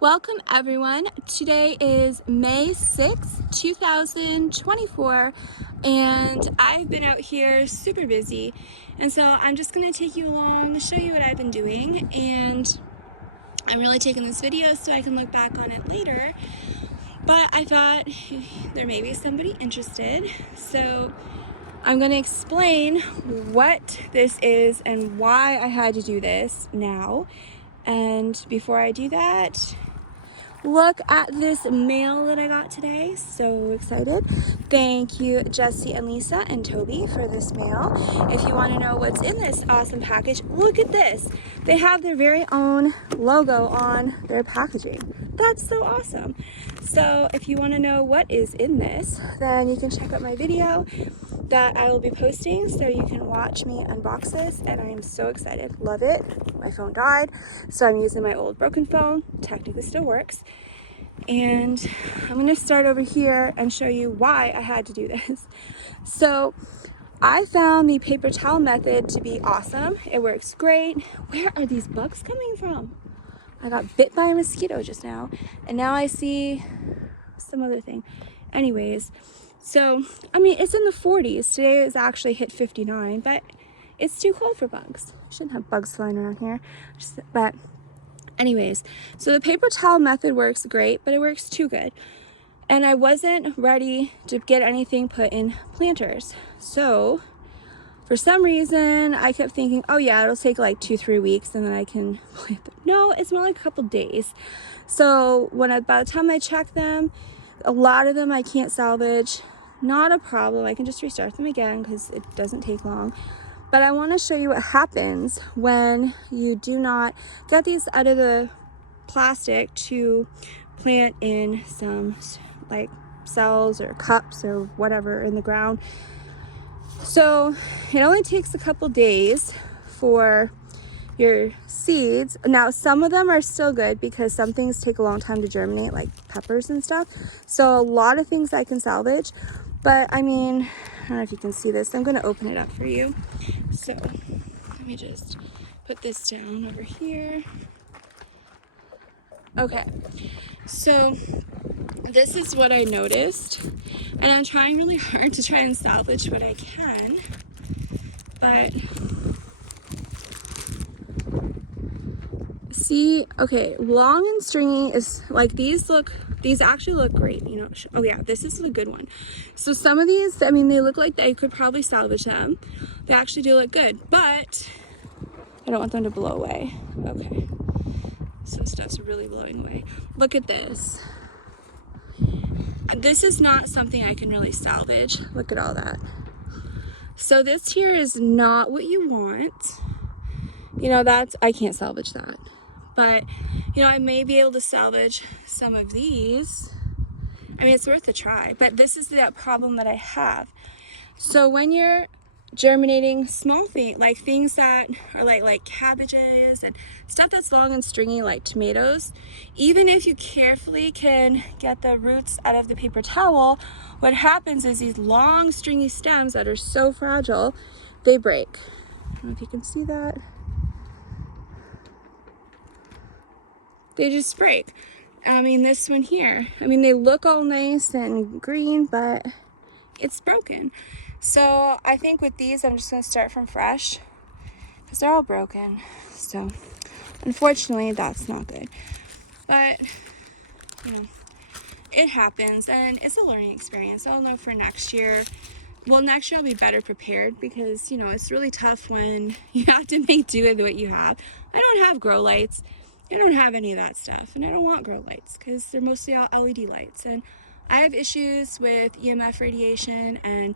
Welcome everyone. Today is May 6th, 2024, and I've been out here super busy, and so I'm just going to take you along, show you what I've been doing, and I'm really taking this video so I can look back on it later, but I thought there may be somebody interested, so I'm going to explain what this is and why I had to do this now. And before I do that, look at this mail that I got today. So excited. Thank you, Jesse and Lisa and Toby, for this mail. If you want to know what's in this awesome package, look at this. They have their very own logo on their packaging. That's so awesome. So if you want to know what is in this, then you can check out my video that I will be posting so you can watch me unbox this, and I am so excited. Love it. My phone died, so I'm using my old broken phone. Technically still works. And I'm going to start over here and show you why I had to do this. So I found the paper towel method to be awesome. It works great. Where are these bugs coming from? I got bit by a mosquito just now, and now I see some other thing. Anyways, so I mean, it's in the 40s. Today is actually hit 59, but it's too cold for bugs. Shouldn't have bugs flying around here. But anyways, so the paper towel method works great, but it works too good. And I wasn't ready to get anything put in planters. So for some reason, I kept thinking, oh yeah, it'll take like 2-3 weeks and then I can plant them. No, it's more like a couple days. So by the time I check them, a lot of them I can't salvage. Not a problem. I can just restart them again because it doesn't take long. But I want to show you what happens when you do not get these out of the plastic to plant in some like cells or cups or whatever in the ground. So it only takes a couple days for your seeds. Now some of them are still good because some things take a long time to germinate, like peppers and stuff. So a lot of things I can salvage, but I mean, I don't know if you can see this. I'm going to open it up for you. So let me just put this down over here. Okay, so this is what I noticed, and I'm trying really hard to try and salvage what I can, but see, okay, long and stringy is like these actually look great, you know. Oh yeah, this is the good one. So some of these, I mean, they look like they could probably salvage them. They actually do look good, but I don't want them to blow away. Okay, some stuff's really blowing away. Look at this. This is not something I can really salvage. Look at all that. So this here is not what you want. You know, I can't salvage that. But, you know, I may be able to salvage some of these. I mean, it's worth a try, but this is the problem that I have. So when you're germinating small things, like things that are like cabbages and stuff that's long and stringy like tomatoes, even if you carefully can get the roots out of the paper towel, what happens is these long stringy stems that are so fragile, they break. I don't know if you can see that. They just break. I mean, this one here, I mean, they look all nice and green, but it's broken. So I think with these, I'm just going to start from fresh because they're all broken. So unfortunately, that's not good. But, you know, it happens and it's a learning experience. I'll know for next year. Well, next year I'll be better prepared because, you know, it's really tough when you have to make do with what you have. I don't have grow lights. I don't have any of that stuff, and I don't want grow lights because they're mostly all LED lights, and I have issues with EMF radiation and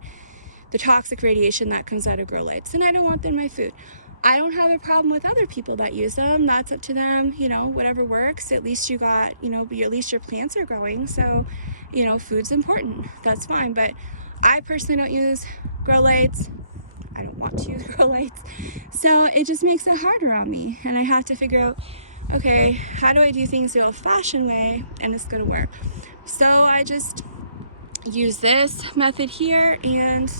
the toxic radiation that comes out of grow lights, and I don't want them in my food. I don't have a problem with other people that use them. That's up to them, you know, whatever works. At least you got, you know, at least your plants are growing, so, you know, food's important. That's fine, but I personally don't use grow lights. I don't want to use grow lights, so it just makes it harder on me, and I have to figure out, okay, how do I do things the old-fashioned way and it's gonna work? So I just use this method here, and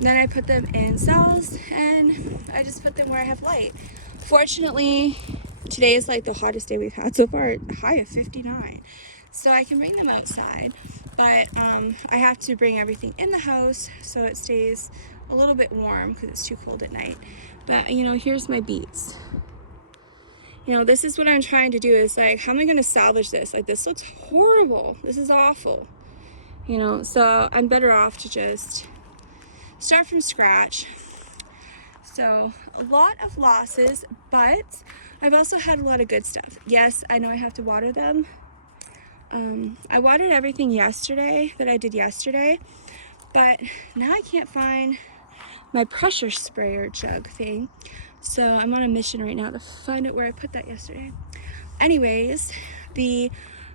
then I put them in cells and I just put them where I have light. Fortunately, Today is like the hottest day we've had so far, a high of 59. So I can bring them outside, but I have to bring everything in the house so it stays a little bit warm because it's too cold at night. But you know, here's my beets. You know, this is what I'm trying to do, is like, how am I going to salvage this? Like, this looks horrible. This is awful. You know, so I'm better off to just start from scratch. So a lot of losses, but I've also had a lot of good stuff. Yes, I know I have to water them. I watered everything yesterday that I did yesterday, but now I can't find my pressure sprayer jug thing. So I'm on a mission right now to find out where I put that yesterday. Anyways, the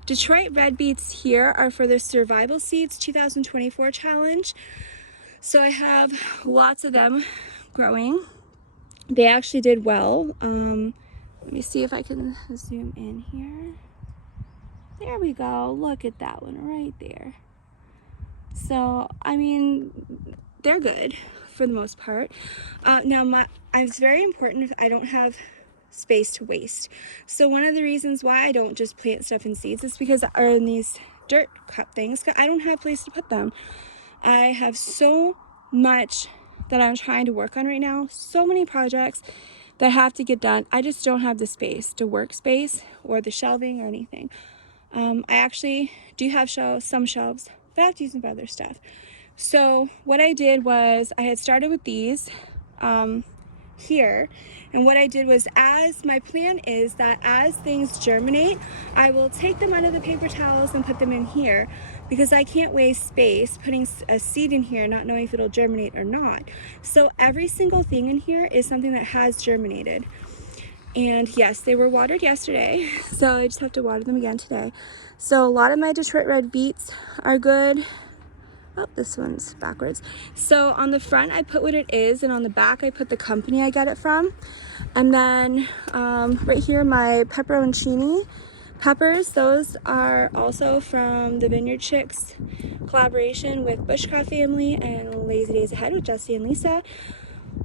Detroit red beets here are for the Survival Seeds 2024 challenge. So I have lots of them growing. They actually did well. Let me see if I can zoom in here. There we go. Look at that one right there. So, I mean, they're good for the most part. Now, it's very important if I don't have space to waste. So one of the reasons why I don't just plant stuff in seeds is because in these dirt cup things, I don't have a place to put them. I have so much that I'm trying to work on right now. So many projects that have to get done. I just don't have the space, to workspace or the shelving or anything. I actually do have some shelves, but I have to use them for other stuff. So what I did was I had started with these here, and what I did was, as my plan is that as things germinate, I will take them out of the paper towels and put them in here, because I can't waste space putting a seed in here not knowing if it'll germinate or not. So every single thing in here is something that has germinated. And yes, they were watered yesterday, so I just have to water them again today. So a lot of my Detroit red beets are good. Oh, this one's backwards. So on the front, I put what it is, and on the back, I put the company I get it from. And then right here, my pepperoncini peppers, those are also from the Vineyard Chicks collaboration with Bushcraft Family and Lazy Days Ahead with Jesse and Lisa.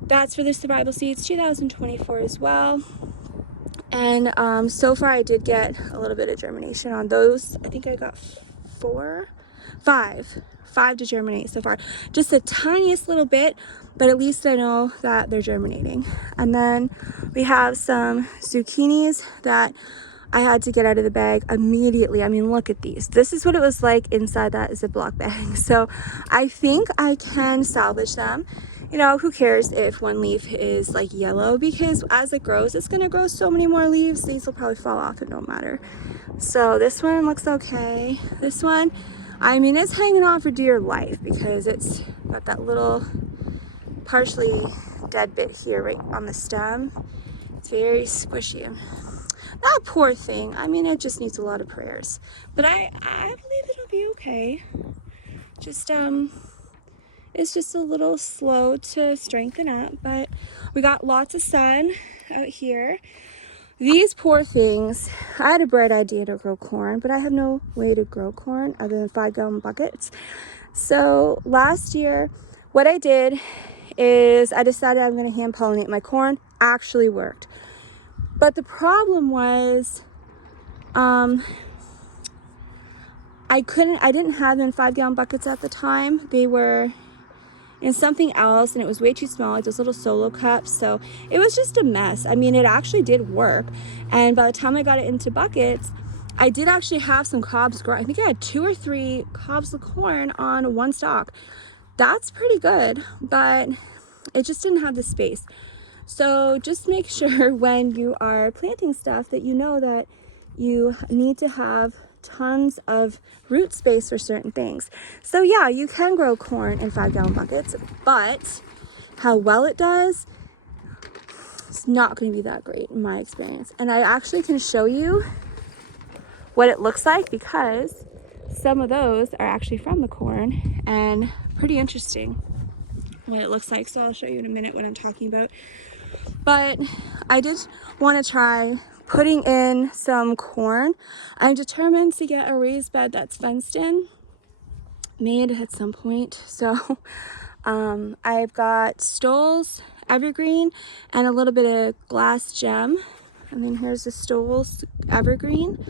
That's for the Survival Seeds 2024 as well. And so far I did get a little bit of germination on those. I think I got five to germinate so far. Just the tiniest little bit, but at least I know that they're germinating. And then we have some zucchinis that I had to get out of the bag immediately. I mean, look at these. This is what it was like inside that Ziploc bag. So I think I can salvage them. You know, who cares if one leaf is like yellow, because as it grows, it's going to grow so many more leaves. These will probably fall off, it don't matter. So this one looks okay. This one, I mean, it's hanging on for dear life because it's got that little partially dead bit here right on the stem. It's very squishy. That poor thing. I mean, it just needs a lot of prayers. But I believe it'll be okay. Just, it's just a little slow to strengthen up, but we got lots of sun out here. These poor things, I had a bright idea to grow corn, but I have no way to grow corn other than 5-gallon buckets. So last year, what I did is I decided I'm going to hand pollinate my corn. Actually worked. But the problem was, I didn't have them in 5-gallon buckets at the time. They were in something else, and it was way too small, like those little solo cups. So it was just a mess. I mean, it actually did work. And by the time I got it into buckets, I did actually have some cobs grow. I think I had 2 or 3 cobs of corn on one stalk. That's pretty good, but it just didn't have the space. So just make sure when you are planting stuff that you know that you need to have tons of root space for certain things. So yeah, you can grow corn in 5-gallon buckets, but how well it does, it's not going to be that great in my experience. And I actually can show you what it looks like, because some of those are actually from the corn, and pretty interesting what it looks like. So I'll show you in a minute what I'm talking about. But I did want to try putting in some corn. I'm determined to get a raised bed that's fenced in made at some point. So I've got Stoll's Evergreen and a little bit of glass gem And then here's the Stoles evergreen.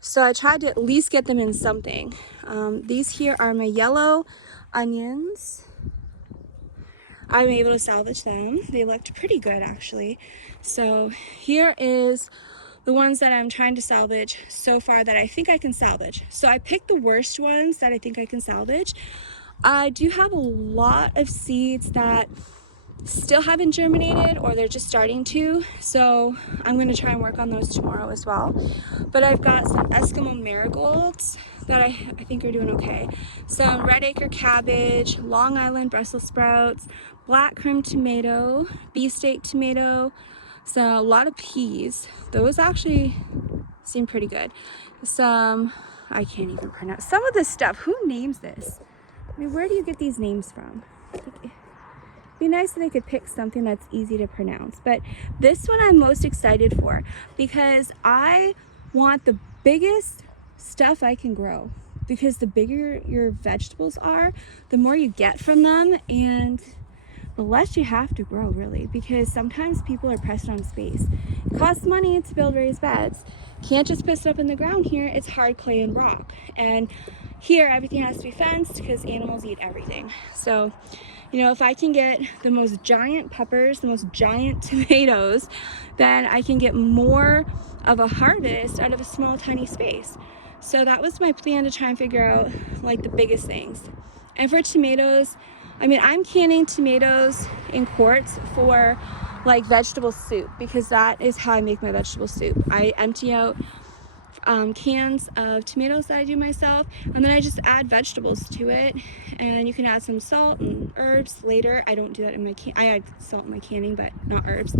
So I tried to at least get them in something. These here are my yellow onions. I'm able to salvage them. They looked pretty good actually. So here is the ones that I'm trying to salvage so far that I think I can salvage. So I picked the worst ones that I think I can salvage. I do have a lot of seeds that still haven't germinated, or they're just starting to, so I'm going to try and work on those tomorrow as well. But I've got some Eskimo marigolds that I think are doing okay, some red acre cabbage, Long Island Brussels sprouts, black cream tomato, beefsteak tomato, so a lot of peas. Those actually seem pretty good. Some, I can't even pronounce some of this stuff. Who names this? I mean, where do you get these names from? Be nice if they could pick something that's easy to pronounce. But this one I'm most excited for because I want the biggest stuff I can grow, because the bigger your vegetables are, the more you get from them and the less you have to grow, really, because sometimes people are pressed on space. It costs money to build raised beds. Can't just put stuff in the ground here. It's hard clay and rock, and here everything has to be fenced because animals eat everything. So, you know, if I can get the most giant peppers, the most giant tomatoes, then I can get more of a harvest out of a small, tiny space. So that was my plan, to try and figure out like the biggest things. And for tomatoes, I mean, I'm canning tomatoes in quarts for like vegetable soup, because that is how I make my vegetable soup. I empty out cans of tomatoes that I do myself, and then I just add vegetables to it, and you can add some salt and herbs later. I don't do that in my I add salt in my canning, but not herbs.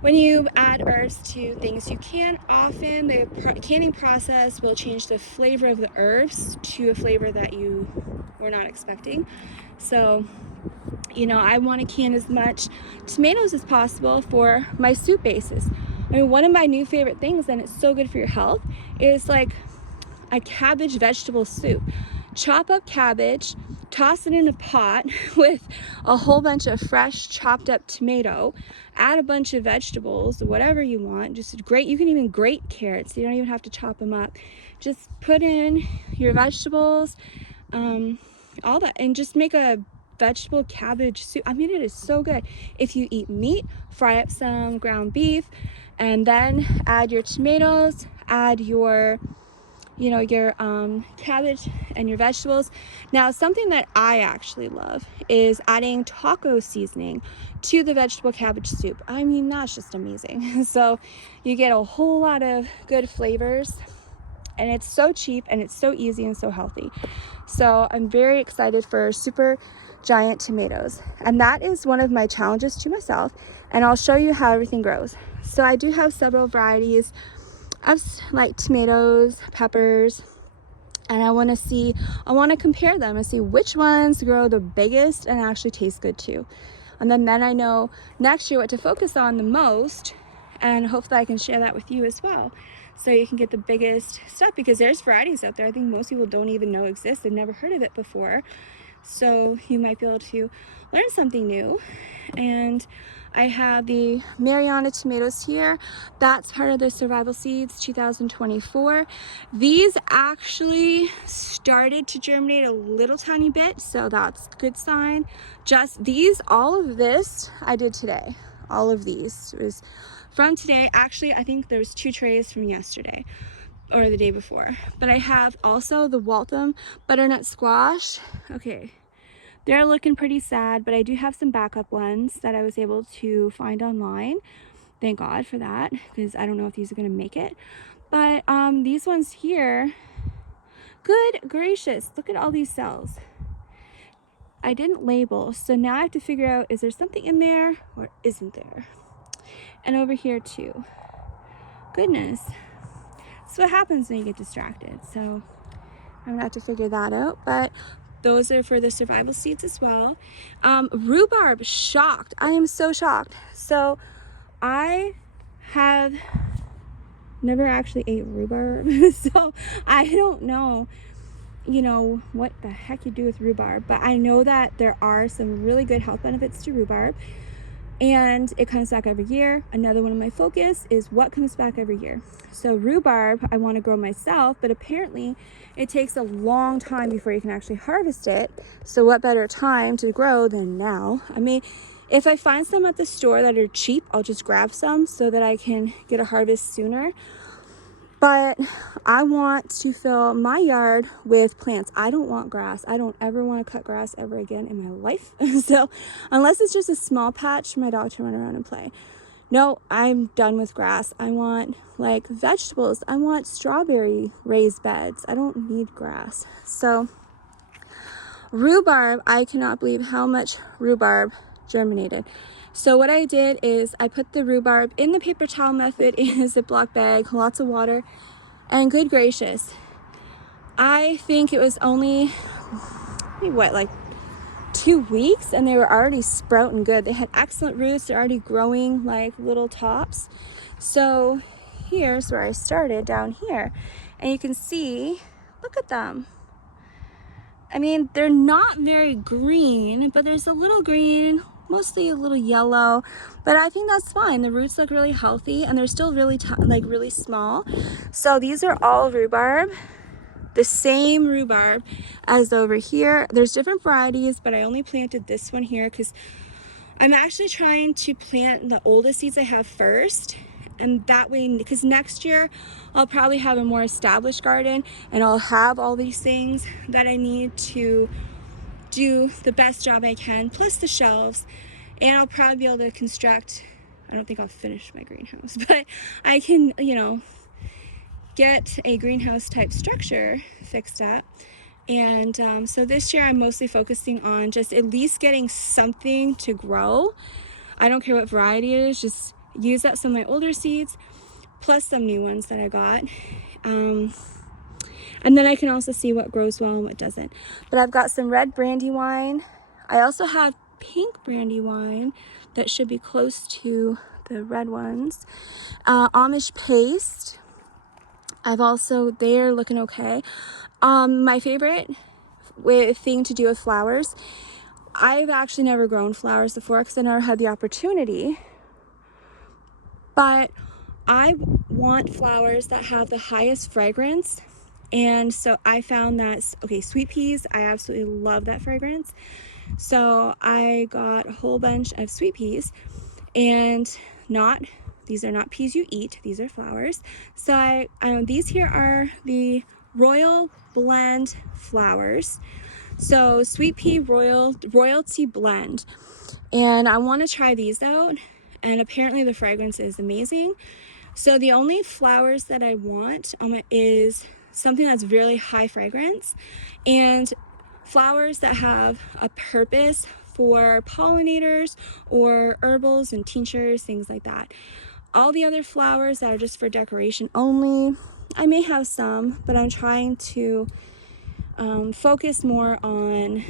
When you add herbs to things, you can often, the canning process will change the flavor of the herbs to a flavor that you were not expecting. So, you know, I want to can as much tomatoes as possible for my soup bases. I mean, one of my new favorite things, and it's so good for your health, is like a cabbage vegetable soup. Chop up cabbage, toss it in a pot with a whole bunch of fresh chopped up tomato, add a bunch of vegetables, whatever you want, just grate. You can even grate carrots, you don't even have to chop them up. Just put in your vegetables, all that, and just make a vegetable cabbage soup. I mean, it is so good. If you eat meat, fry up some ground beef, and then add your tomatoes, add your, you know, your cabbage and your vegetables. Now, something that I actually love is adding taco seasoning to the vegetable cabbage soup. I mean, that's just amazing. So you get a whole lot of good flavors, and it's so cheap, and it's so easy, and so healthy. So I'm very excited for super giant tomatoes, and that is one of my challenges to myself, and I'll show you how everything grows. So I do have several varieties of like tomatoes, peppers, and I want to compare them and see which ones grow the biggest and actually taste good too. And then I know next year what to focus on the most, and hopefully I can share that with you as well, so you can get the biggest stuff, because there's varieties out there I think most people don't even know exist. They've never heard of it before, so you might be able to learn something new. And I have the Mariana tomatoes here. That's part of the Survival Seeds 2024. These actually started to germinate a little tiny bit, so that's a good sign. Just these, all of this I did today. All of these was from today. Actually, I think there's 2 trays from yesterday or the day before. But I have also the Waltham butternut squash. Okay, they're looking pretty sad, but I do have some backup ones that I was able to find online. Thank God for that, because I don't know if these are going to make it. But these ones here, good gracious, look at all these cells. I didn't label, so now I have to figure out, is there something in there or isn't there? And over here too. Goodness. That's what happens when you get distracted. So I'm gonna have to figure that out. But those are for the survival seeds as well. Rhubarb, shocked. I am so shocked. So I have never actually ate rhubarb. So I don't know, you know, what the heck you do with rhubarb. But I know that there are some really good health benefits to rhubarb. and it comes back every year. Another one of my focus is what comes back every year. So rhubarb, I want to grow myself, but apparently it takes a long time before you can actually harvest it. So what better time to grow than now? I mean, if I find some at the store that are cheap, I'll just grab some so that I can get a harvest sooner. But I want to fill my yard with plants. I don't want grass. I don't ever want to cut grass ever again in my life. So unless it's just a small patch for my dog to run around and play. No, I'm done with grass. I want like vegetables. I want strawberry raised beds. I don't need grass. So rhubarb, I cannot believe how much rhubarb germinated. So what I did is I put the rhubarb in the paper towel method in a Ziploc bag, lots of water, and good gracious, I think it was only, like 2 weeks, and they were already sprouting good. They had excellent roots. They're already growing like little tops. So here's where I started, down here, and you can see, look at them. I mean, they're not very green, but there's a little green, mostly a little yellow, but I think that's fine. The roots look really healthy, and they're still really really small. So these are all rhubarb, the same rhubarb as over here. There's different varieties, but I only planted this one here because I'm actually trying to plant the oldest seeds I have first, and that way, because next year I'll probably have a more established garden and I'll have all these things that I need to do the best job I can, plus the shelves, and I'll probably be able to construct, I don't think I'll finish my greenhouse, but I can, you know, get a greenhouse type structure fixed up. And so this year I'm mostly focusing on just at least getting something to grow. I don't care what variety it is, just use up some of my older seeds plus some new ones that I got. And then I can also see what grows well and what doesn't. But I've got some red brandywine. I also have pink brandywine that should be close to the red ones. Amish paste. They're looking okay. My favorite thing to do with flowers, I've actually never grown flowers before because I never had the opportunity. But I want flowers that have the highest fragrance. And so I found that, okay, sweet peas, I absolutely love that fragrance. So I got a whole bunch of sweet peas, and these are not peas you eat, these are flowers. So these here are the Royal Blend flowers. So sweet pea royalty blend. And I want to try these out, and apparently the fragrance is amazing. So the only flowers that I want is something that's really high fragrance, and flowers that have a purpose for pollinators or herbals and tinctures, things like that. All the other flowers that are just for decoration only, I may have some, but I'm trying to focus more on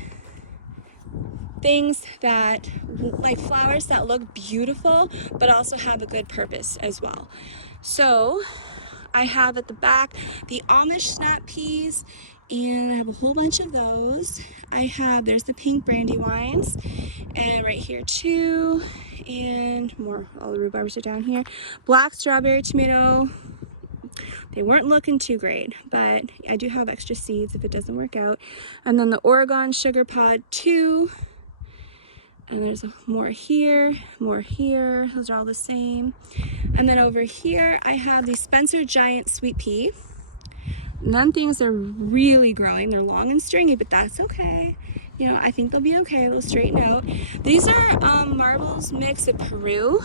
things that, like flowers that look beautiful but also have a good purpose as well. So I have at the back the Amish snap peas, and I have a whole bunch of those. There's the pink brandywines, and right here too, and more, all the rhubarbs are down here. Black strawberry tomato, they weren't looking too great, but I do have extra seeds if it doesn't work out. And then the Oregon sugar pod 2, and there's more here, those are all the same. And then over here I have the Spencer Giant sweet pea. And them things are really growing. They're long and stringy, but that's okay. You know, I think they'll be okay. They'll straighten out. These are Marbles mix of Peru.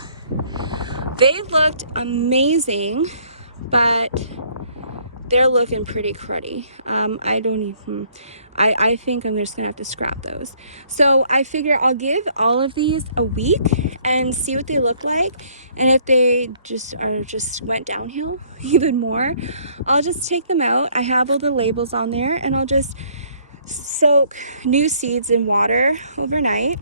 They looked amazing, but they're looking pretty cruddy. I think I'm just gonna have to scrap those. So I figure I'll give all of these a week and see what they look like. And if they just went downhill even more, I'll just take them out. I have all the labels on there, and I'll just soak new seeds in water overnight,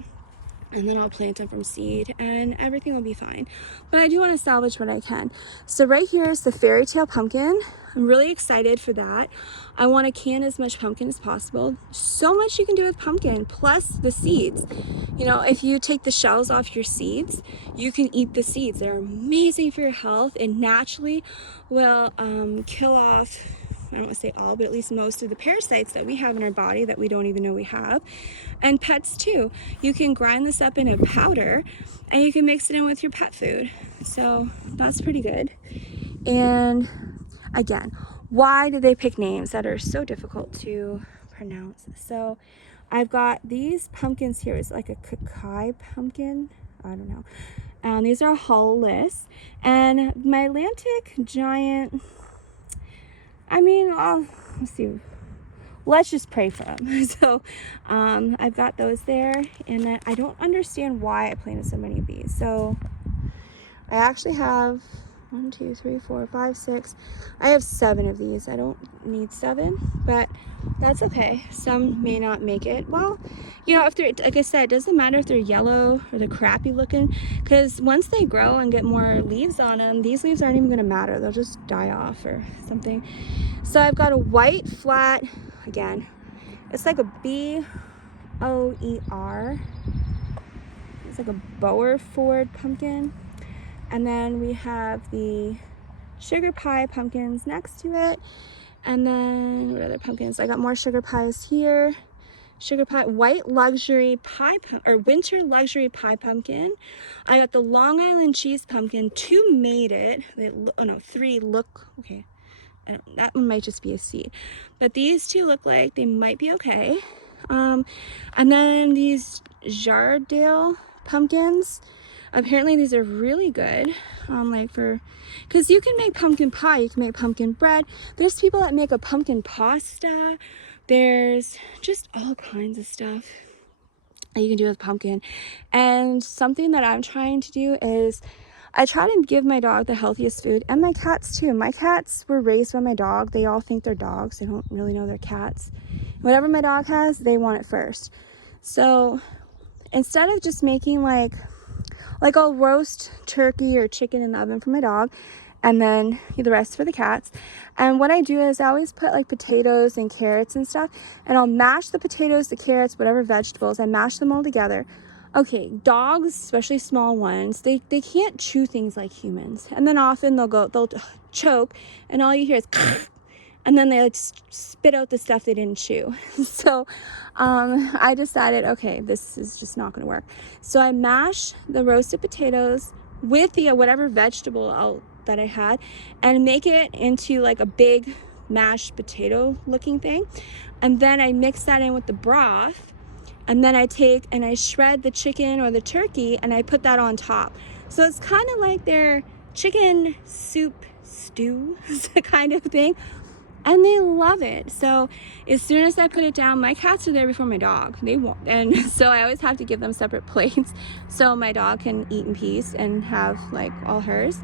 and then I'll plant them from seed, and everything will be fine. But I do want to salvage what I can. So right here is the fairy tale pumpkin. I'm really excited for that. I want to can as much pumpkin as possible. So much you can do with pumpkin, plus the seeds. You know, if you take the shells off your seeds, you can eat the seeds. They're amazing for your health and naturally will kill off, I don't want to say all, but at least most of the parasites that we have in our body that we don't even know we have. And pets too. You can grind this up in a powder and you can mix it in with your pet food. So that's pretty good. And again, why did they pick names that are so difficult to pronounce? So I've got these pumpkins here. It's like a Kakai pumpkin. I don't know. These are hull-less. And my Atlantic giant, I mean, let's see. Let's just pray for them. So I've got those there. And then I don't understand why I planted so many of these. So I actually have 1, 2, 3, 4, 5, 6. I have 7 of these. I don't need 7, but that's okay. Some may not make it. Well, you know, if they're, like I said, it doesn't matter if they're yellow or they're crappy looking, because once they grow and get more leaves on them, these leaves aren't even going to matter. They'll just die off or something. So I've got a white flat, again, it's like a B-O-E-R. It's like a Boer Ford pumpkin. And then we have the sugar pie pumpkins next to it. And then what other pumpkins? I got more sugar pies here. Sugar pie, white luxury pie, or winter luxury pie pumpkin. I got the Long Island cheese pumpkin. 2 made it. Oh no, 3 look, okay. That one might just be a seed. But these 2 look like they might be okay. And then these Jardale pumpkins. Apparently these are really good, like for, because you can make pumpkin pie, you can make pumpkin bread. There's people that make a pumpkin pasta. There's just all kinds of stuff that you can do with pumpkin. And something that I'm trying to do is I try to give my dog the healthiest food, and my cats too. My cats were raised by my dog. They all think they're dogs. They don't really know they're cats. Whatever my dog has, they want it first. So instead of just making like I'll roast turkey or chicken in the oven for my dog and then the rest for the cats. And what I do is I always put like potatoes and carrots and stuff, and I'll mash the potatoes, the carrots, whatever vegetables, I mash them all together. Okay, dogs, especially small ones, they can't chew things like humans. And then often they'll choke and all you hear is and then they like spit out the stuff they didn't chew. So I decided, okay, this is just not gonna work. So I mash the roasted potatoes with the whatever vegetable that I had and make it into like a big mashed potato looking thing. And then I mix that in with the broth, and then I take and I shred the chicken or the turkey and I put that on top. So it's kind of like their chicken soup stew kind of thing. And they love it. So as soon as I put it down, my cats are there before my dog. They won't. And so I always have to give them separate plates so my dog can eat in peace and have like all hers.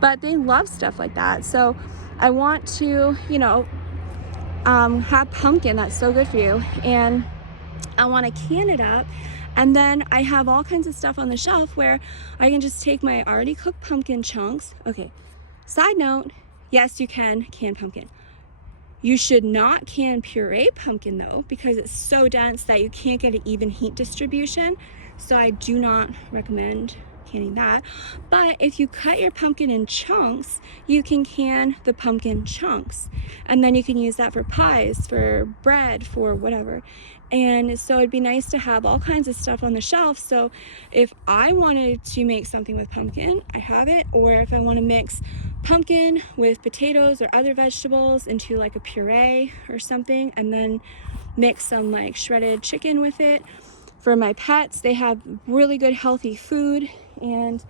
But they love stuff like that. So I want to, you know, have pumpkin. That's so good for you. And I want to can it up. And then I have all kinds of stuff on the shelf where I can just take my already cooked pumpkin chunks. Okay, side note, yes, you can can pumpkin. You should not can puree pumpkin though, because it's so dense that you can't get an even heat distribution. So I do not recommend canning that. But if you cut your pumpkin in chunks, you can can the pumpkin chunks. And then you can use that for pies, for bread, for whatever. And so it'd be nice to have all kinds of stuff on the shelf. So if I wanted to make something with pumpkin, I have it. Or if I want to mix pumpkin with potatoes or other vegetables into like a puree or something, and then mix some like shredded chicken with it. For my pets, they have really good healthy food, and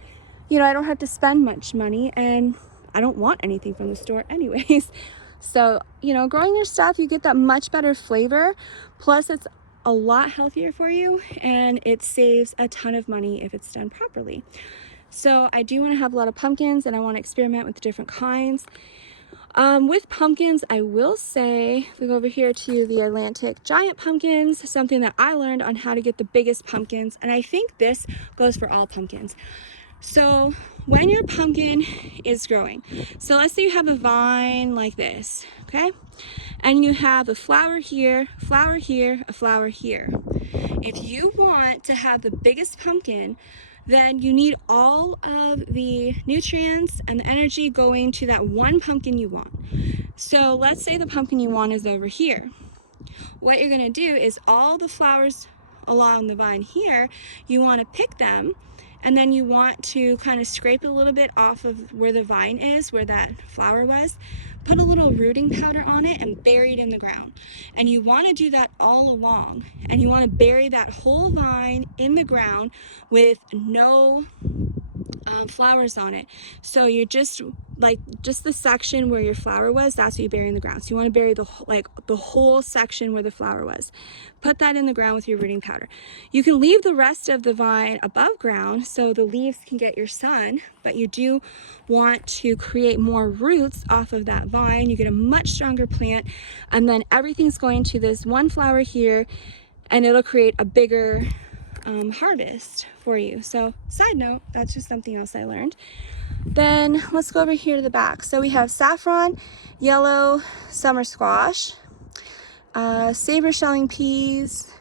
you know, I don't have to spend much money, and I don't want anything from the store anyways. So, you know, growing your stuff, you get that much better flavor. Plus, it's a lot healthier for you, and it saves a ton of money if it's done properly. So I do want to have a lot of pumpkins, and I want to experiment with different kinds. With pumpkins, I will say, if we go over here to the Atlantic giant pumpkins, something that I learned on how to get the biggest pumpkins, and I think this goes for all pumpkins. So when your pumpkin is growing, so let's say you have a vine like this, okay? And you have a flower here, a flower here, a flower here. If you want to have the biggest pumpkin, then you need all of the nutrients and the energy going to that one pumpkin you want. So let's say the pumpkin you want is over here. What you're gonna do is all the flowers along the vine here, you wanna pick them, and then you want to kind of scrape a little bit off of where the vine is, where that flower was, put a little rooting powder on it and bury it in the ground. And you want to do that all along, and you want to bury that whole vine in the ground with no flowers on it. So you're just the section where your flower was, that's what you bury in the ground. So you want to bury the whole section where the flower was. Put that in the ground with your rooting powder. You can leave the rest of the vine above ground so the leaves can get your sun, but you do want to create more roots off of that vine. You get a much stronger plant, and then everything's going to this one flower here, and it'll create a bigger harvest for you. So side note, that's just something else I learned. Then let's go over here to the back. So we have saffron, yellow summer squash, saber shelling peas,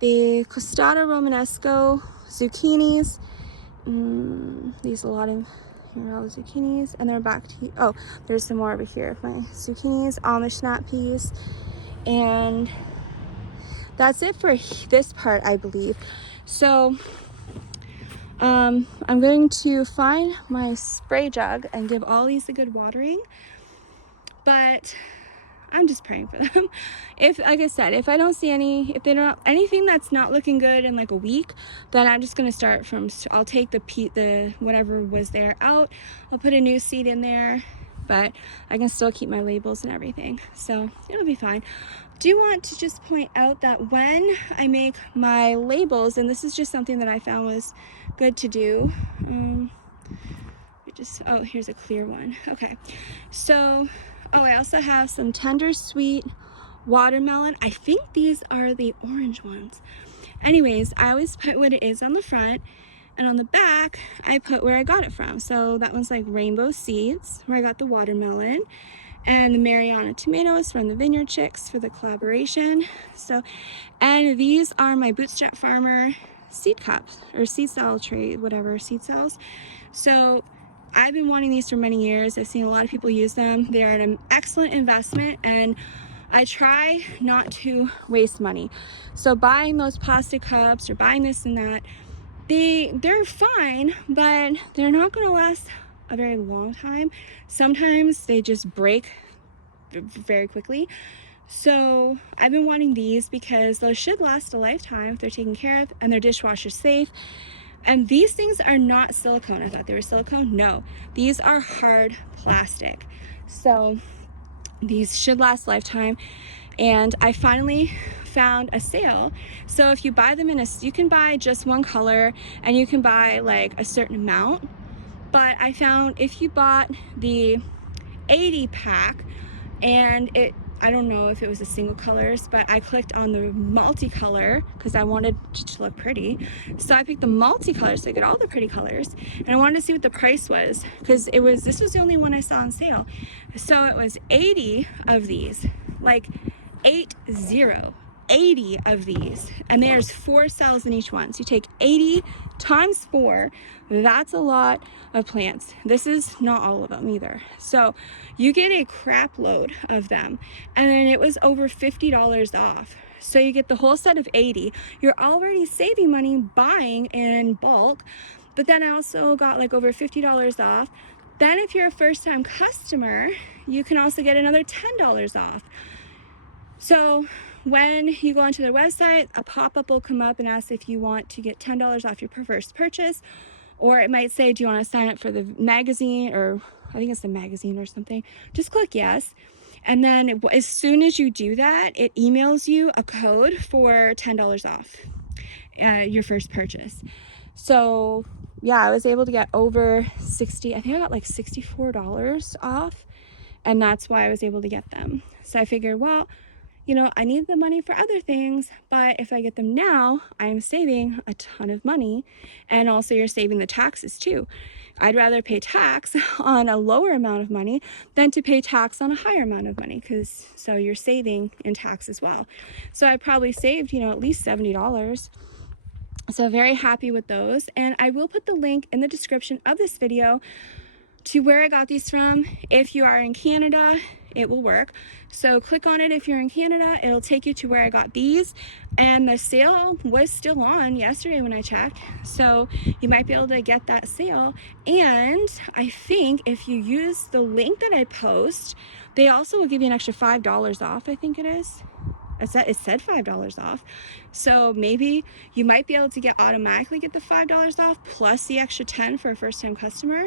the costata romanesco zucchinis. These are a lot of, here are all the zucchinis, and they're back to, oh, there's some more over here of my zucchinis, Amish snap peas, and that's it for this part, I believe. So I'm going to find my spray jug and give all these a good watering, but I'm just praying for them. If, like I said, if I don't see anything that's not looking good in like a week, then I'm just gonna start from, I'll take the whatever was there out, I'll put a new seed in there, but I can still keep my labels and everything, so it'll be fine. Do want to just point out that when I make my labels, and this is just something that I found was good to do, oh, here's a clear one. Okay, so, oh, I also have some tender sweet watermelon. I think these are the orange ones. Anyways, I always put what it is on the front, and on the back I put where I got it from. So that one's like Rainbow Seeds, where I got the watermelon, and the Mariana tomatoes from the Vineyard chicks for the collaboration. So, and these are my Bootstrap Farmer seed cups, or seed cell tray, whatever, seed cells. So I've been wanting these for many years. I've seen a lot of people use them. They're an excellent investment, and I try not to waste money. So buying those plastic cups or buying this and that, they're fine, but they're not gonna last a very long time. Sometimes they just break very quickly. So I've been wanting these because those should last a lifetime if they're taken care of, and they're dishwasher safe. And these things are not silicone. I thought they were silicone. No, these are hard plastic. So these should last a lifetime. And I finally found a sale. So if you buy them you can buy just one color, and you can buy like a certain amount. But I found if you bought the 80 pack, and I don't know if it was the single colors, but I clicked on the multicolor because I wanted it to look pretty. So I picked the multicolor so I get all the pretty colors, and I wanted to see what the price was, because this was the only one I saw on sale. So it was 80 of these, like 80 of these, and there's 4 cells in each one. So you take 80 times 4, that's a lot of plants. This is not all of them either. So you get a crap load of them, and then it was over $50 off. So you get the whole set of 80. You're already saving money buying in bulk, but then I also got like over $50 off. Then if you're a first-time customer, you can also get another $10 off. So when you go onto their website, a pop-up will come up and ask if you want to get $10 off your first purchase, or it might say, do you want to sign up for the magazine, or I think it's the magazine or something. Just click yes, and then as soon as you do that, it emails you a code for $10 off your first purchase. So yeah, I was able to get over 60, I think I got like $64 off, and that's why I was able to get them. So I figured, well, you know, I need the money for other things, but if I get them now, I'm saving a ton of money, and also you're saving the taxes too. I'd rather pay tax on a lower amount of money than to pay tax on a higher amount of money, because so you're saving in tax as well. So I probably saved, you know, at least $70. So very happy with those, and I will put the link in the description of this video to where I got these from. If you are in Canada, it will work. So click on it if you're in Canada, it'll take you to where I got these, and the sale was still on yesterday when I checked, so you might be able to get that sale. And I think if you use the link that I post, they also will give you an extra $5 off, I think it is. It said $5 off, so maybe you might be able to automatically get the $5 off plus the extra 10 for a first-time customer.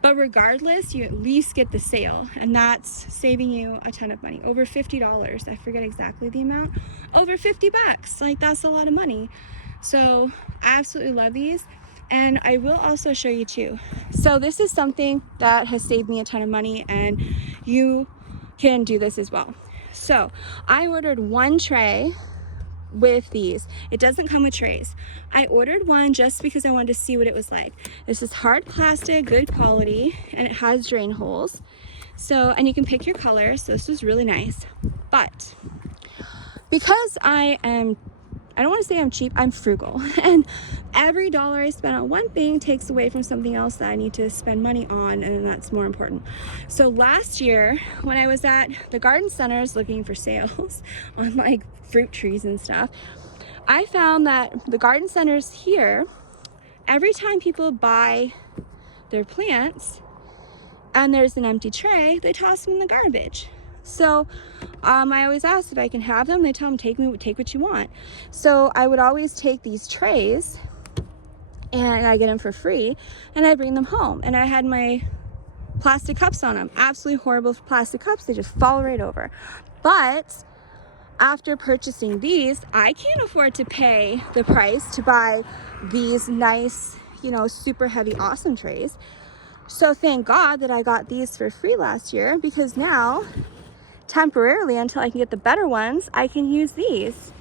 But regardless, you at least get the sale, and that's saving you a ton of money. Over $50. I forget exactly the amount. Over 50 bucks. Like, that's a lot of money. So I absolutely love these, and I will also show you too. So this is something that has saved me a ton of money, and you can do this as well. So I ordered one tray with these. It doesn't come with trays. I ordered one just because I wanted to see what it was like. This is hard plastic, good quality, and it has drain holes. So, and you can pick your color, so this was really nice. But because I don't want to say I'm cheap, I'm frugal. And every dollar I spend on one thing takes away from something else that I need to spend money on, and that's more important. So last year, when I was at the garden centers looking for sales on like fruit trees and stuff, I found that the garden centers here, every time people buy their plants and there's an empty tray, they toss them in the garbage. So I always ask if I can have them. They tell them, take what you want. So I would always take these trays, and I get them for free, and I bring them home. And I had my plastic cups on them. Absolutely horrible plastic cups. They just fall right over. But after purchasing these, I can't afford to pay the price to buy these nice, you know, super heavy, awesome trays. So thank God that I got these for free last year, because now, temporarily, until I can get the better ones, I can use these.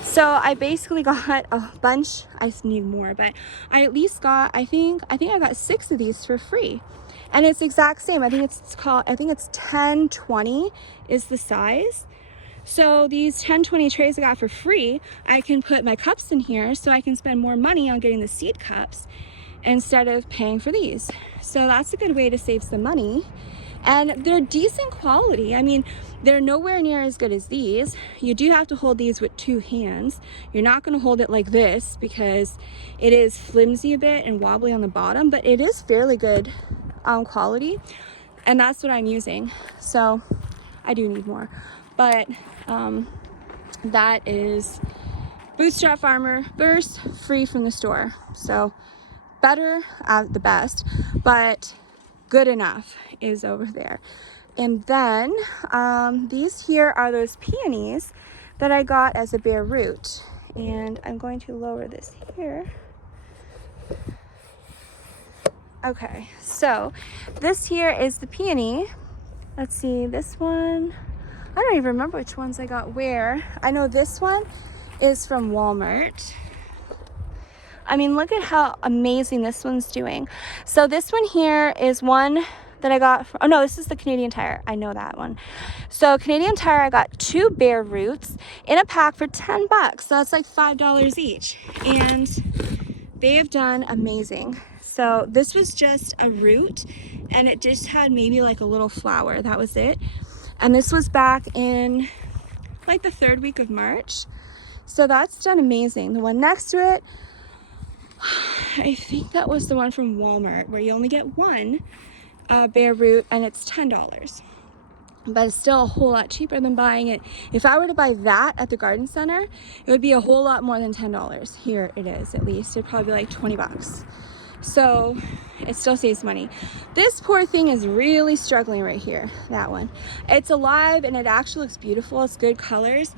So I basically got a bunch. I need more, but I at least got, I think I got 6 of these for free, and it's exact same. I think it's 1020 is the size. So these 1020 trays I got for free, I can put my cups in here, so I can spend more money on getting the seed cups instead of paying for these. So that's a good way to save some money. And they're decent quality. I mean, they're nowhere near as good as these. You do have to hold these with 2 hands. You're not going to hold it like this because it is flimsy a bit and wobbly on the bottom, but it is fairly good quality, and that's what I'm using. So I do need more, but that is Bootstrap Farmer Burst, free from the store. So better, the best, but good enough is over there. And then these here are those peonies that I got as a bare root, and I'm going to lower this here. Okay, so this here is the peony. Let's see, this one, I don't even remember which ones I got where. I know this one is from Walmart. I mean, look at how amazing this one's doing. So this one here is one that I got from, oh no, this is the Canadian Tire. I know that one. So Canadian Tire, I got 2 bare roots in a pack for 10 bucks. So that's like $5 each. And they have done amazing. So this was just a root, and it just had maybe like a little flower. That was it. And this was back in like the 3rd week of March. So that's done amazing. The one next to it, I think that was the one from Walmart, where you only get one bare root, and it's $10. But it's still a whole lot cheaper than buying it. If I were to buy that at the garden center, it would be a whole lot more than $10. Here it is, at least. It'd probably be like 20 bucks. So it still saves money. This poor thing is really struggling right here, that one. It's alive and it actually looks beautiful. It's good colors,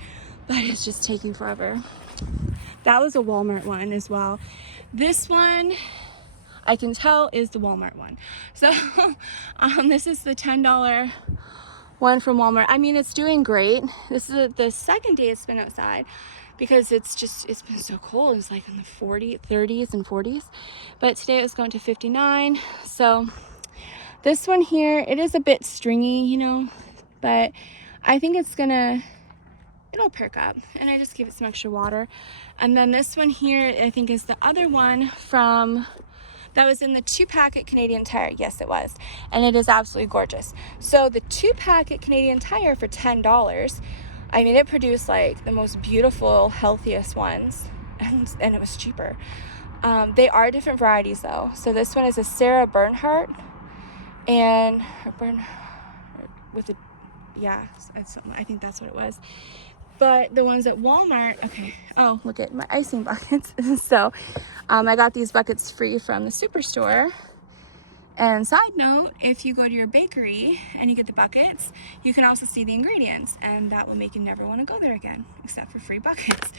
but it's just taking forever. That was a Walmart one as well. This one, I can tell, is the Walmart one. So this is the $10 one from Walmart. I mean, it's doing great. This is the second day it's been outside because it's been so cold. It's like in the 30s and 40s. But today it was going to 59. So this one here, it is a bit stringy, you know, but I think it'll perk up, and I just give it some extra water. And then this one here, I think is the other one that was in the 2-packet Canadian Tire. Yes, it was. And it is absolutely gorgeous. So the 2-packet Canadian Tire for $10, I mean, it produced like the most beautiful, healthiest ones, and it was cheaper. They are different varieties though. So this one is a Sarah Bernhardt, and with a, yeah, I think that's what it was. But the ones at Walmart, okay, oh, look at my icing buckets. So I got these buckets free from the superstore. And side note, if you go to your bakery and you get the buckets, you can also see the ingredients, and that will make you never want to go there again, except for free buckets.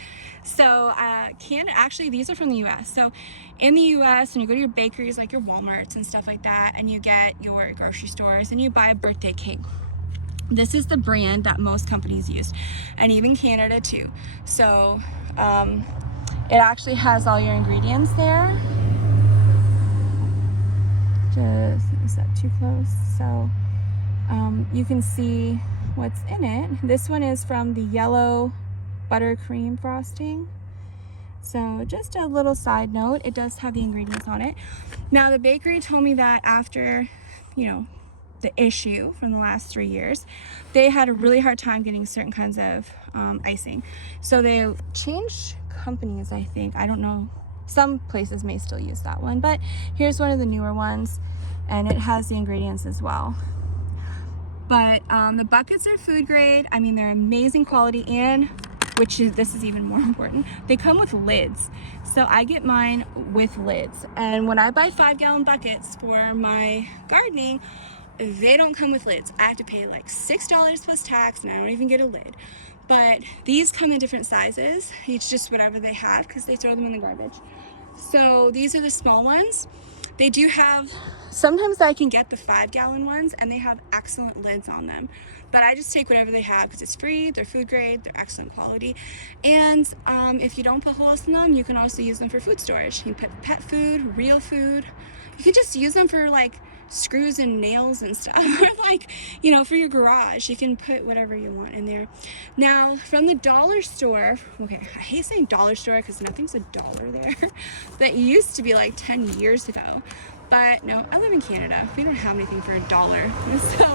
So actually, these are from the US. So in the US, when you go to your bakeries, like your Walmarts and stuff like that, and you get your grocery stores and you buy a birthday cake, this is the brand that most companies use, and even Canada too. So it actually has all your ingredients there. Is that too close? So you can see what's in it. This one is from the yellow buttercream frosting. So just a little side note, it does have the ingredients on it. Now the bakery told me that after, you know, the issue from the last 3 years, they had a really hard time getting certain kinds of icing. So they changed companies, I think. I don't know. Some places may still use that one, but here's one of the newer ones, and it has the ingredients as well. But the buckets are food grade. I mean, they're amazing quality, and this is even more important, they come with lids. So I get mine with lids, and when I buy 5-gallon buckets for my gardening, they don't come with lids. I have to pay like $6 plus tax, and I don't even get a lid. But these come in different sizes. It's just whatever they have, because they throw them in the garbage. So these are the small ones. They do have, sometimes I can get the 5-gallon ones, and they have excellent lids on them. But I just take whatever they have because it's free, they're food grade, they're excellent quality. And if you don't put holes in them, you can also use them for food storage. You can put pet food, real food. You can just use them for like screws and nails and stuff, or like, you know, for your garage. You can put whatever you want in there. Now from the dollar store, okay, I hate saying dollar store because nothing's a dollar there. That used to be like 10 years ago, but no, I live in Canada, we don't have anything for $1. So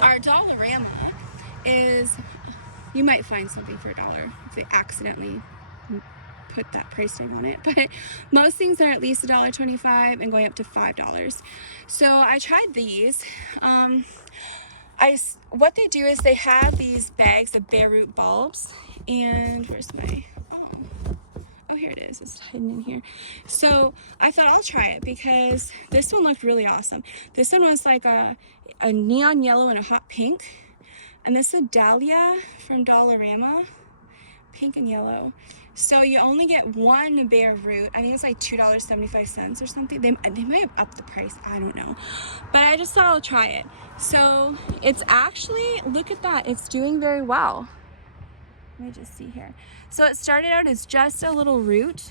our Dollarama is, you might find something for $1 if they accidentally put that price tag on it, but most things are at least $1.25 and going up to $5. So I tried these. What they do is they have these bags of bare root bulbs, and where's my, oh here it is, it's hidden in here. So I thought I'll try it because this one looked really awesome. This one was like a neon yellow and a hot pink, and this is a dahlia from Dollarama, pink and yellow. So you only get one bare root. I think it's like $2.75 or something. They might have upped the price, I don't know. But I just thought I'll try it. So it's actually, look at that, it's doing very well. Let me just see here. So it started out as just a little root.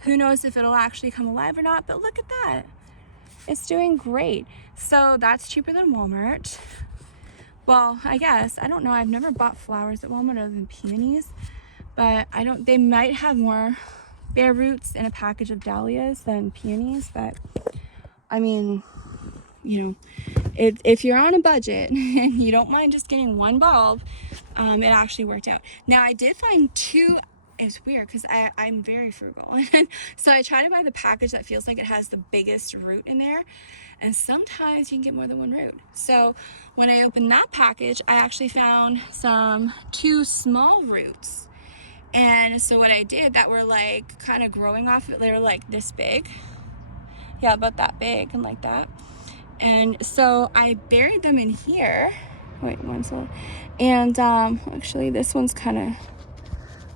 Who knows if it'll actually come alive or not, but look at that. It's doing great. So that's cheaper than Walmart. Well, I guess, I don't know, I've never bought flowers at Walmart other than peonies. But they might have more bare roots in a package of dahlias than peonies, but I mean, you know, if you're on a budget and you don't mind just getting one bulb, it actually worked out. Now I did find two. It's weird because I'm very frugal. So I try to buy the package that feels like it has the biggest root in there, and sometimes you can get more than one root. So when I opened that package, I actually found two small roots. And so what I did, that were like kind of growing off of it, they were like this big. Yeah, about that big and like that. And so I buried them in here. Wait, one's little. And actually this one's kind of,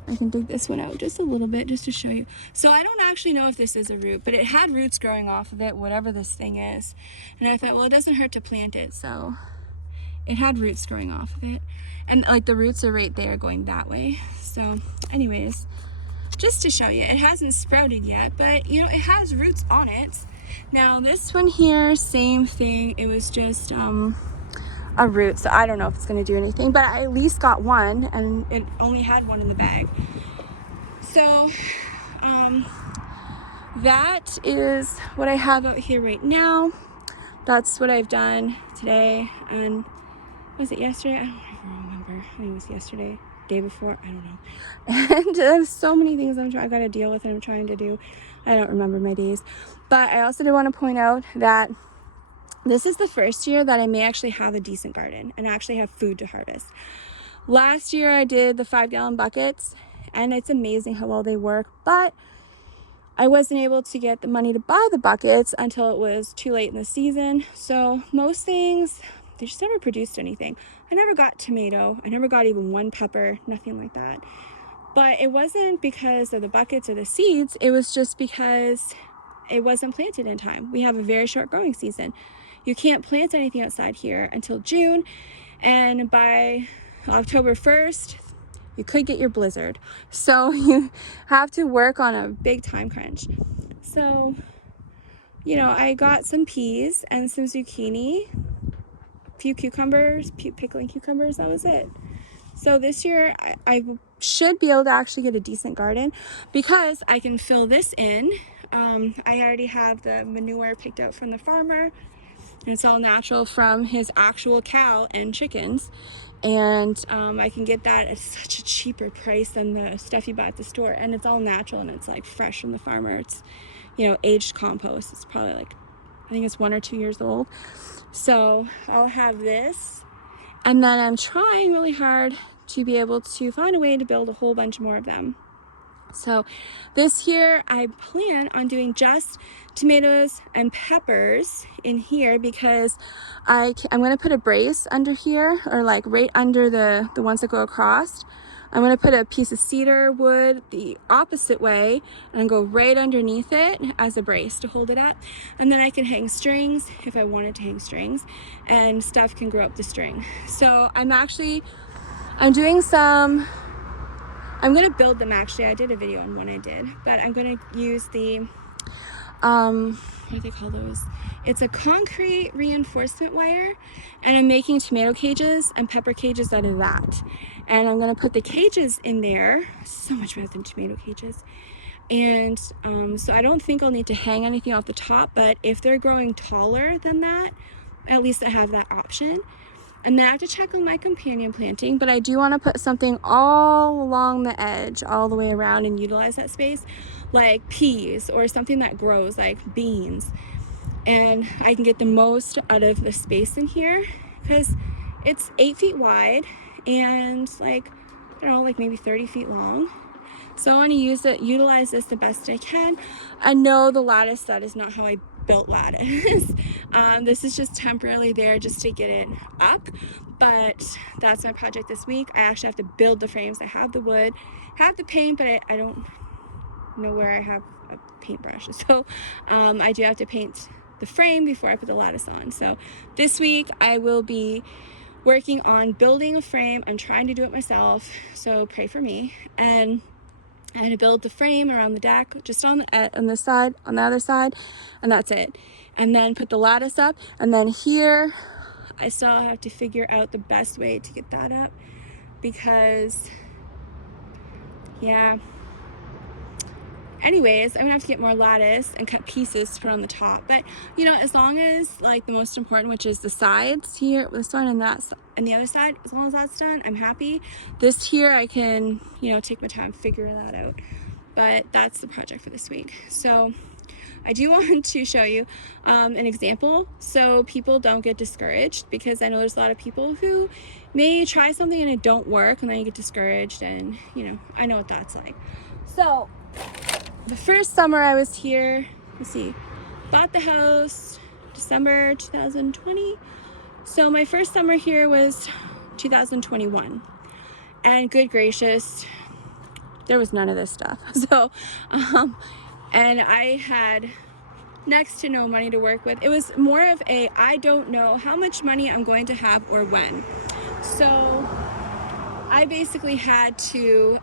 I can dig this one out just a little bit just to show you. So I don't actually know if this is a root, but it had roots growing off of it, whatever this thing is. And I thought, well, it doesn't hurt to plant it. So it had roots growing off of it. And like the roots are right there going that way. So anyways, just to show you, it hasn't sprouted yet, but you know, it has roots on it. Now this one here, same thing. It was just a root, so I don't know if it's gonna do anything, but I at least got one, and it only had one in the bag. So that is what I have out here right now. That's what I've done today. And was it yesterday? I don't even remember. I think it was yesterday, day before, I don't know. And there's so many things I got to deal with and I'm trying to do. I don't remember my days. But I also did want to point out that this is the first year that I may actually have a decent garden and actually have food to harvest. Last year I did the 5-gallon buckets, and it's amazing how well they work, but I wasn't able to get the money to buy the buckets until it was too late in the season. So most things, they just never produced anything. I never got tomato. I never got even one pepper, nothing like that. But it wasn't because of the buckets or the seeds. It was just because it wasn't planted in time. We have a very short growing season. You can't plant anything outside here until June. And by October 1st, you could get your blizzard. So you have to work on a big time crunch. So, you know, I got some peas and some zucchini, a few cucumbers, pickling cucumbers, that was it. So this year I should be able to actually get a decent garden because I can fill this in. I already have the manure picked out from the farmer. And it's all natural from his actual cow and chickens. And I can get that at such a cheaper price than the stuff you buy at the store. And it's all natural and it's like fresh from the farmer. It's, you know, aged compost. It's probably like, I think it's 1 or 2 years old. So I'll have this. And then I'm trying really hard to be able to find a way to build a whole bunch more of them. So this year I plan on doing just tomatoes and peppers in here because I'm going to put a brace under here, or like right under the ones that go across. I'm going to put a piece of cedar wood the opposite way and go right underneath it as a brace to hold it up. And then I can hang strings if I wanted to hang strings, and stuff can grow up the string. So I'm doing some, I'm going to build them actually. I did a video on one I did, but I'm going to use the, what do they call those? It's a concrete reinforcement wire, and I'm making tomato cages and pepper cages out of that. And I'm going to put the cages in there, so much better than tomato cages. And so I don't think I'll need to hang anything off the top, but if they're growing taller than that, at least I have that option. And then I have to check on my companion planting, but I do want to put something all along the edge, all the way around, and utilize that space, like peas or something that grows, like beans. And I can get the most out of the space in here because it's 8 feet wide and like, I don't know, like maybe 30 feet long. So I want to utilize this the best I can. I know the lattice, that is not how I built lattice. This is just temporarily there just to get it up, but that's my project this week. I actually have to build the frames. I have the wood, have the paint, but I don't know where I have a paintbrush. So I do have to paint the frame before I put the lattice on. So this week I will be working on building a frame. I'm trying to do it myself, so pray for me. And I'm going to build the frame around the deck, just on the side, on the other side, and that's it. And then put the lattice up, and then here I still have to figure out the best way to get that up because, yeah. Anyways, I'm gonna have to get more lattice and cut pieces to put on the top. But you know, as long as like the most important, which is the sides here, this one and that, and the other side, as long as that's done, I'm happy. This here, I can, you know, take my time, figure that out. But that's the project for this week. So I do want to show you an example so people don't get discouraged, because I know there's a lot of people who may try something and it don't work and then you get discouraged, and you know, I know what that's like. So the first summer I was here, let's see, bought the house December 2020. So my first summer here was 2021. And good gracious, there was none of this stuff. So, and I had next to no money to work with. It was more of a, I don't know how much money I'm going to have or when. So I basically had to,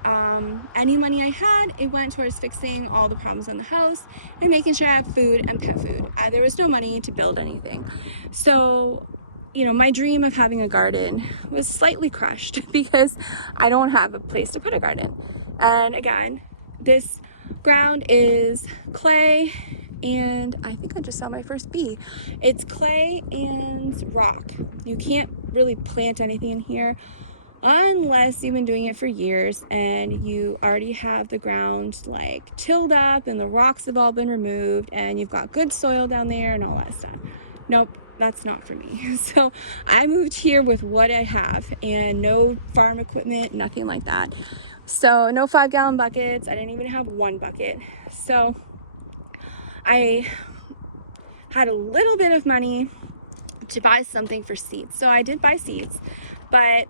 any money I had, it went towards fixing all the problems in the house and making sure I have food and pet food. There was no money to build anything. So, you know, my dream of having a garden was slightly crushed because I don't have a place to put a garden. And again, this ground is clay, and I think I just saw my first bee. It's clay and rock. You can't really plant anything in here unless you've been doing it for years and you already have the ground like tilled up and the rocks have all been removed and you've got good soil down there and all that stuff. Nope, that's not for me. So I moved here with what I have and no farm equipment, nothing like that. So no 5-gallon buckets. I didn't even have one bucket. So I had a little bit of money to buy something for seeds. So I did buy seeds, but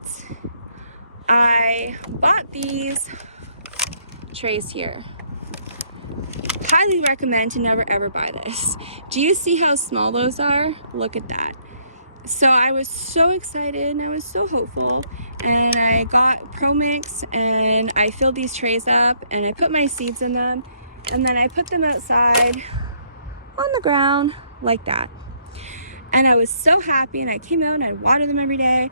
I bought these trays here. Highly recommend to never ever buy this. Do you see how small those are? Look at that. So I was so excited and I was so hopeful, and I got Pro Mix and I filled these trays up and I put my seeds in them, and then I put them outside on the ground like that. And I was so happy, and I came out and I watered them every day.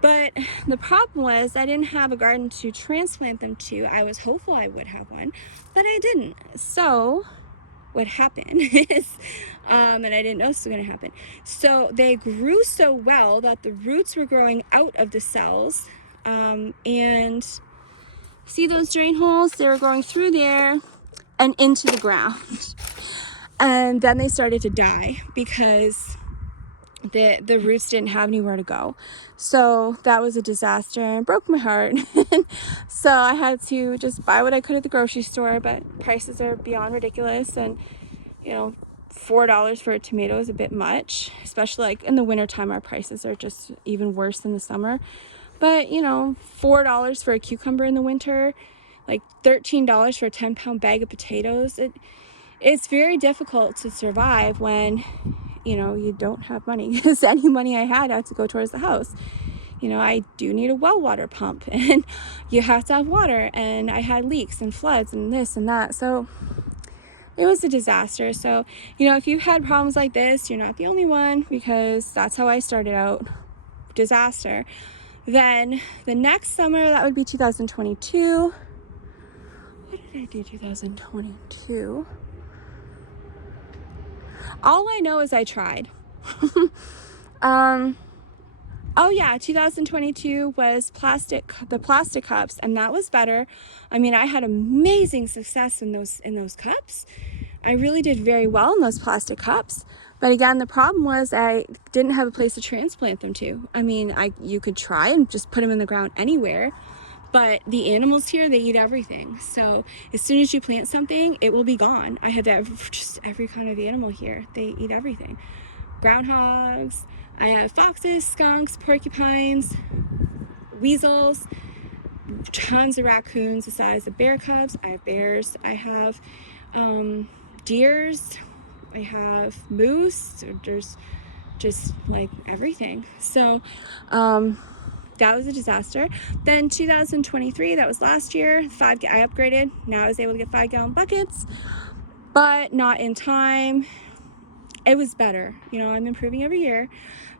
But the problem was I didn't have a garden to transplant them to. I was hopeful I would have one, but I didn't. So what happened is, and I didn't know this was going to happen. So they grew so well that the roots were growing out of the cells. And see those drain holes? They were growing through there and into the ground. And then they started to die because the roots didn't have anywhere to go. So that was a disaster and broke my heart. So I had to just buy what I could at the grocery store, but prices are beyond ridiculous, and you know, $4 for a tomato is a bit much, especially like in the wintertime. Our prices are just even worse than the summer. But you know, $4 for a cucumber in the winter, like $13 for a 10-pound bag of potatoes. It's very difficult to survive when, you know, you don't have money, because any money I had to go towards the house. You know, I do need a well water pump, and you have to have water, and I had leaks and floods and this and that. So it was a disaster. So, you know, if you've had problems like this, you're not the only one, because that's how I started out. Disaster. Then the next summer, that would be 2022. What did I do 2022? All I know is I tried. Oh yeah, 2022 was the plastic cups, and that was better. I mean, I had amazing success in those cups. I really did very well in those plastic cups. But again, the problem was I didn't have a place to transplant them to. I mean, you could try and just put them in the ground anywhere, but the animals here, they eat everything. So as soon as you plant something, it will be gone. I have just every kind of animal here. They eat everything. Groundhogs, I have foxes, skunks, porcupines, weasels, tons of raccoons the size of bear cubs. I have bears. I have deers. I have moose. There's just like everything. So that was a disaster. Then 2023, that was last year, I upgraded. Now I was able to get 5-gallon buckets, but not in time. It was better. You know, I'm improving every year.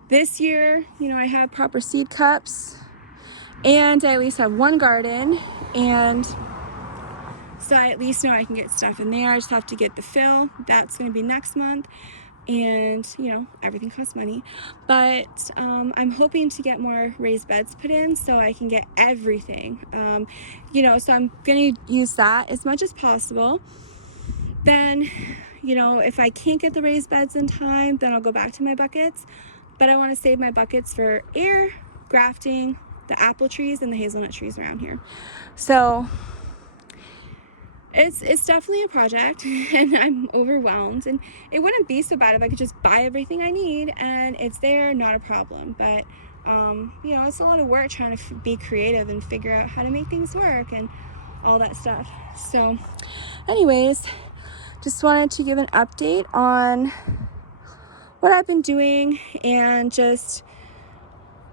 This year, you know, I have proper seed cups, and I at least have one garden, and so I at least know I can get stuff in there. I just have to get the fill. That's going to be next month. And you know, everything costs money, but I'm hoping to get more raised beds put in so I can get everything. You know, so I'm going to use that as much as possible. Then, you know, if I can't get the raised beds in time, then I'll go back to my buckets. But I want to save my buckets for air grafting the apple trees and the hazelnut trees around here. So it's definitely a project, and I'm overwhelmed, and it wouldn't be so bad if I could just buy everything I need and it's there, not a problem. But you know, it's a lot of work trying to be creative and figure out how to make things work and all that stuff. So anyways, just wanted to give an update on what I've been doing, and just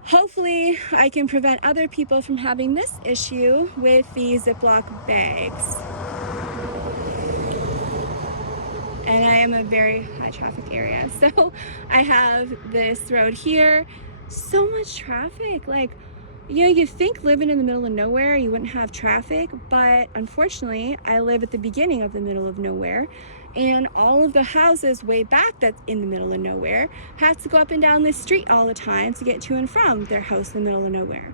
hopefully I can prevent other people from having this issue with the Ziploc bags. And I am a very high traffic area, so I have this road here, so much traffic. Like, you know, you think living in the middle of nowhere you wouldn't have traffic, but unfortunately I live at the beginning of the middle of nowhere, and all of the houses way back that's in the middle of nowhere have to go up and down this street all the time to get to and from their house in the middle of nowhere.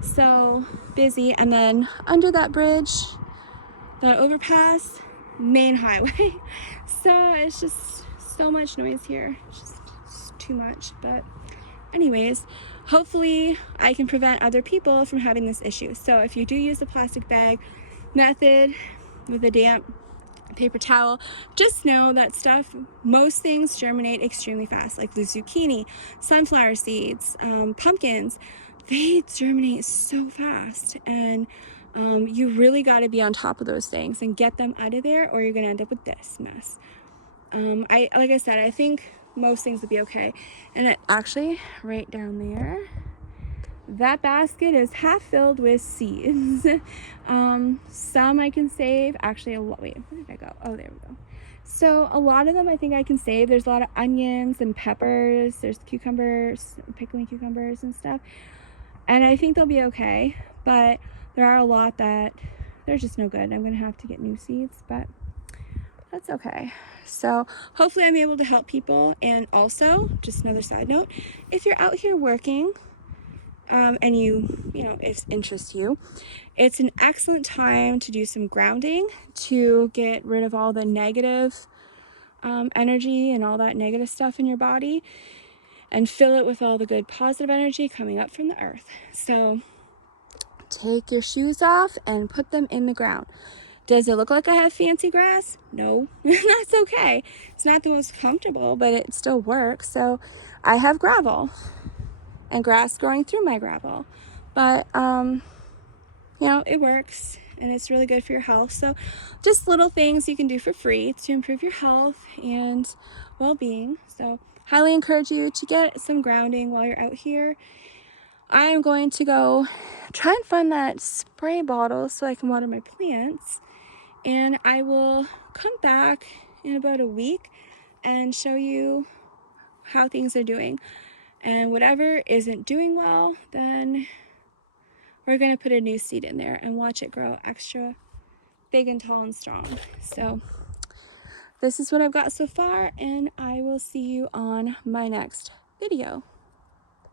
So busy. And then under that bridge, the overpass, main highway. So it's just so much noise here. It's too much. But anyways, hopefully I can prevent other people from having this issue. So if you do use the plastic bag method with a damp paper towel, just know that most things germinate extremely fast, like the zucchini, sunflower seeds, pumpkins. They germinate so fast, and you really got to be on top of those things and get them out of there, or you're gonna end up with this mess. Like I said, I think most things will be okay. And actually, right down there, that basket is half filled with seeds. Some I can save. Actually, wait, where did I go? Oh, there we go. So a lot of them I think I can save. There's a lot of onions and peppers. There's cucumbers, pickling cucumbers and stuff. And I think they'll be okay. But there are a lot that they're just no good. I'm going to have to get new seeds, but that's okay. So hopefully I'm able to help people. And also, just another side note, if you're out here working, and you know, it interests you, it's an excellent time to do some grounding to get rid of all the negative energy and all that negative stuff in your body, and fill it with all the good positive energy coming up from the earth. So take your shoes off and put them in the ground. Does it look like I have fancy grass? No. That's okay. It's not the most comfortable, but it still works. So I have gravel and grass growing through my gravel, but you know, it works, and it's really good for your health. So just little things you can do for free to improve your health and well-being. So highly encourage you to get some grounding while you're out here. I'm going to go try and find that spray bottle so I can water my plants, and I will come back in about a week and show you how things are doing. And whatever isn't doing well, then we're going to put a new seed in there and watch it grow extra big and tall and strong. So this is what I've got so far, and I will see you on my next video.